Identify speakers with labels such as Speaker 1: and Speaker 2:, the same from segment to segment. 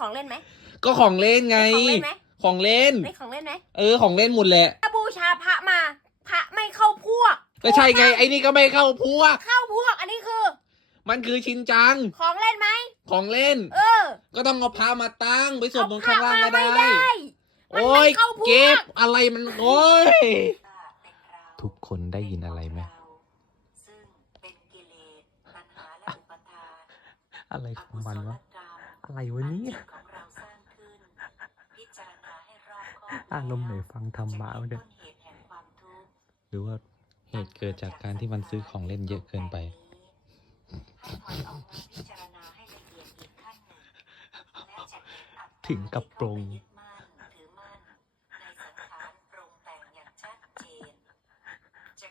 Speaker 1: ของเล่นไหม
Speaker 2: ก็ของเล่นไง ของเล่นไหมของเล่น ไม่ของเล่นไหมเออ ของเล่นหมดแหละ
Speaker 1: บูชาพระมา พระไม่เข้าพวก
Speaker 2: ก็ใช่ไง ไอ้นี่ก็ไม่เข้าพวก
Speaker 1: เข้าพวก อันนี้คือ
Speaker 2: มันคือชินจัง ของเล่นไหม ของเล่น เออ ก็ต้องเอาพระมาตั้งไปสวดมนต์ข้างล่างก็ไไม่ได้ โอ้ยเก็บอะไรมันโอ้ย
Speaker 3: ทุกคนได้ยินอะไรไหมอะไรของมันวะอะไรวะเนี่อารมณ์ไหนฟังธรรมะเด้อหรือว่า เหตุเกิดจากการที่มันซื้อของเล่นเยอะเกินไป ถึงกับปรง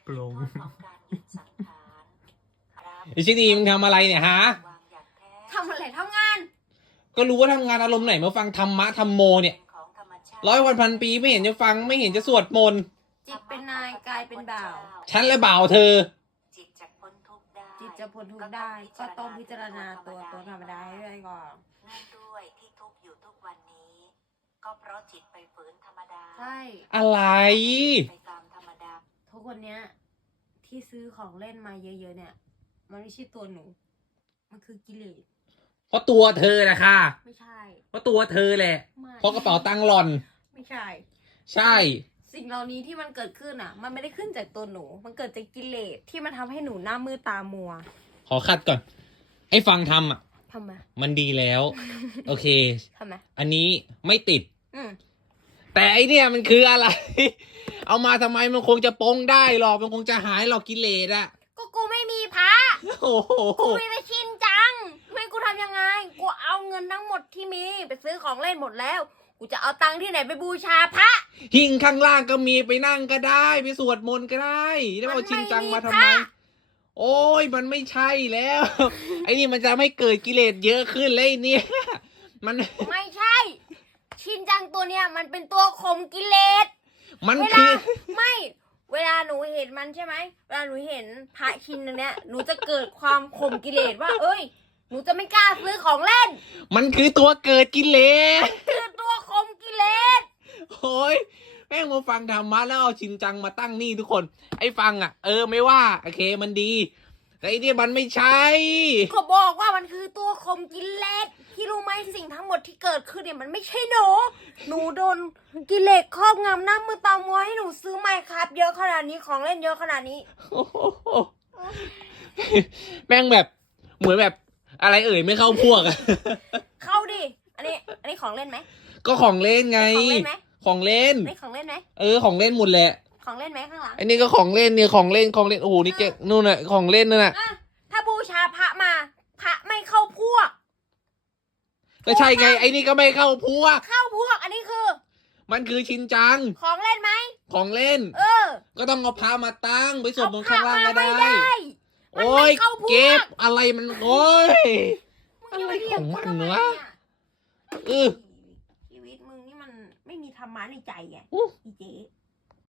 Speaker 2: ปรงไอชิ้นนี้มึงทำอะไรเนี่ยฮะก็รู้ว่าทํางานอารมณ์ไหนมาฟังธรรมะ ธรรมโมเนี่ยร้อยวันพันปีไม่เห็นจะฟังไม่เห็นจะสวดมนต์
Speaker 1: จิต เป็นนาย กาย เป็นบ่าว
Speaker 2: ฉันและบ่าวเธอ
Speaker 1: จิตจะพ้นทุกได้จิตจะพ้นทุกได้ก็ต้องพิจารณาตัวตัวธรรมดาให้ได้ก่อน
Speaker 4: ่นด้วยที่ทุกอยู่ทุกวันนี้ ก็เพราะจิตไปฝืนธรรมดา
Speaker 1: ใช่ อะไรทุกคนเนี้ย ที่ซื้อของเล่นมาเยอะ ๆ เนี่ย มันไม่ใช่ตัวหนูมันคือกิเลส
Speaker 2: เพราะตัวเธอนะคะ ไม่ใช่เพราะตัวเธอแหละ เพราะกระเป๋าตังหลอน ไม่ใช่ ใช่
Speaker 1: สิ่งเหล่านี้ที่มันเกิดขึ้นอ่ะ มันไม่ได้ขึ้นจากตัวหนู มันเกิดจากกิเลสที่มันทําให้หนูหน้ามือตามัว
Speaker 2: ขอคัดก่อน ไอ้ฟังทําอ่ะทำไมมันดีแล้ว โอเคทำไมอันนี้ไม่ติด อืแต่อันนี้มันคืออะไร เอามาทำไมมันคงจะปองได้หรอกมันคงจะหายหรอกกิเลสอะ
Speaker 1: ก็กูไม่มีพระโอ้โหกูไม่ไปคิยังไงกูเอาเงินทั้งหมดที่มี ไปซื้อของเล่นหมดแล้ว กูจะเอาตังค์ที่ไหนไปบูชาพระ
Speaker 2: หิ่งข้างล่างก็มีไปนั่งก็ได้ ไปสวดมนต์ก็ได้แล้วเอาชิงจังมาทำไมโอ้ยมันไม่ใช่แล้วไอ้นี่มันจะไม่เกิดกิเลสเยอะขึ้นเลยเนี่ยมัน
Speaker 1: ไม่ใช่ ชินจังตัวเนี้ยมันเป็นตัวข่มกิเลสมันคือไม่ เวลาหนูเห็นมันใช่ไหมเวลาหนูเห็นพระชินอเนี้ยหนูจะเกิดความข่มกิเลสว่าเอ้ยหนูจะไม่กล้าซื้อของเล่น
Speaker 2: มันคือตัวเกิดกิเลสมัน
Speaker 1: คือตัวคมกิเลส
Speaker 2: โอ้ยแม่งมาฟังธรรมะแล้วเอาชินจังมาตั้งนี่ทุกคน ไอ้ฟังอ่ะ เออไม่ว่า โอเคมันดี แต่อันนี้มันไม่ใช่
Speaker 1: ข็บอกว่ามันคือตัวคมกิเลสที่รู้ไหมสิ่งทั้งหมดที่เกิดขึ้นเนี่ยมันไม่ใช่หนู หนูโดนกิเลสครอบงำน้ำมือตามัวให้หนูซื้อไมคครับเยอะขนาดนี้ของเล่นเยอะขนาดนี้
Speaker 2: แม่งแบบเหมือนแบบอะไรเอ่ยไม่เข้าพวกอะ
Speaker 1: เข้าดิอันนี้ อันนี้ของเล่นไหม
Speaker 2: ก็ของเล่นไง ของเล่นไหมของเล่นไม่ของเล่นไหมเออของเล่นหมดแหละ
Speaker 1: ของเล่นไหมข้างหลัง
Speaker 2: อันนี้ก็ของเล่นเนี่ยของเล่นของเล่นโอ้โหนี่แกนู่นน่ะของเล่นนั่นน่ะ
Speaker 1: ถ้าบูชาพระมา พระไม่เข้าพวก
Speaker 2: ก็ใช่ไง ไอ้นี่ก็ไม่เข้าพวก
Speaker 1: เข้าพวก อันนี้คือ
Speaker 2: มันคือชินจังของเล่นไหมของเล่น เออ ก็ต้องเอาพระมาตั้งไปสวดมนต์ข้างล่างก็ได้โอ้ยเก็บอะไรมัน โอ้ยอะไรของมันเนาะ
Speaker 1: เออชีวิต มึงนี่มันไม่มีธรรมะในใจ อ่ะอีเจ